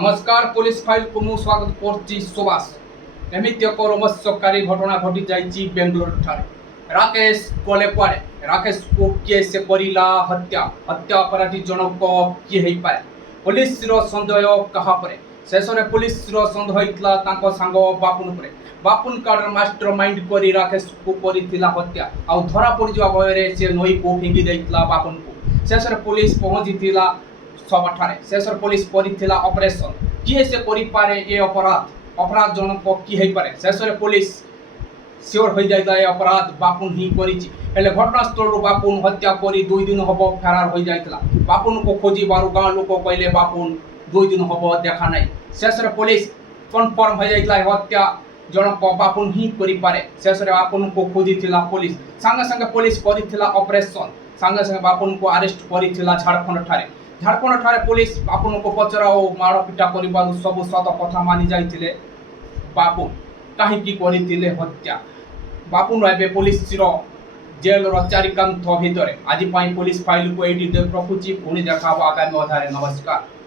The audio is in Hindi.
नमस्कार पुलिस फाइल को मु स्वागत करछि सुभाष। एमिति एक रोमहस्यकारी घटना घटी जाइछि बेंगलोर ठारे। राकेश कोले पारे राकेश को किए से करिला हत्या हत्या अपराधी जनक किए हेइ पारे पुलिस रो संदेह कहा परे शेष में पुलिस रो संदेह होइतला तांको सांग बापुन परे बापुन कार्डर मास्टर माइंड करी राकेश को करिथिला हत्या आ धरा पड़ जवा भୟରେ से नई को फिंगी दैतला बापुन को शेष में पुलिस पहुंचीथिला सबठारे शेष पुलिस करिथिला ऑपरेशन किए से करि पारे ए अपराध जनक कि हेइ पारे शेष पुलिस सियोर हो जाइता ए अपराध बापुन ही करिछि हेले घटनास्थल बापुन हत्या करी 2 दिन हबो फरार हो जाइतला बापुन को खोजी बारु गाँव लोक कहले बापुन 2 दिन हबो देखा नै शेष पुलिस कन्फर्म हो जाइतला हत्या जनक बापुन ही करि पारे शेष बापुन को खोजिथिला पुलिस संगे संगे पुलिस करिथिला ऑपरेशन संगे संगे बापुन को अरेस्ट करिथिला झारखंड ठारे पुलिस बापुन को पचरा और मारपिटा कर सब सत कथा मानि जाइथिले बापुन कहीं करथिले हत्या बापुन एबे पुलिस जेल चारिकांत भितर आज पुलिस फाइल को एडी रखुची पुणी देखा आगामी अध्याय। नमस्कार।